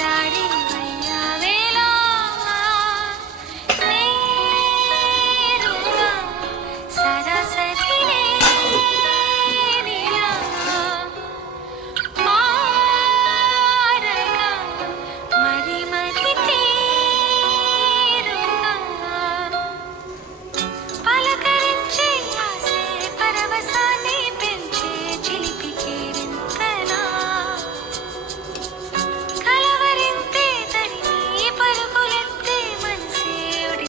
तारी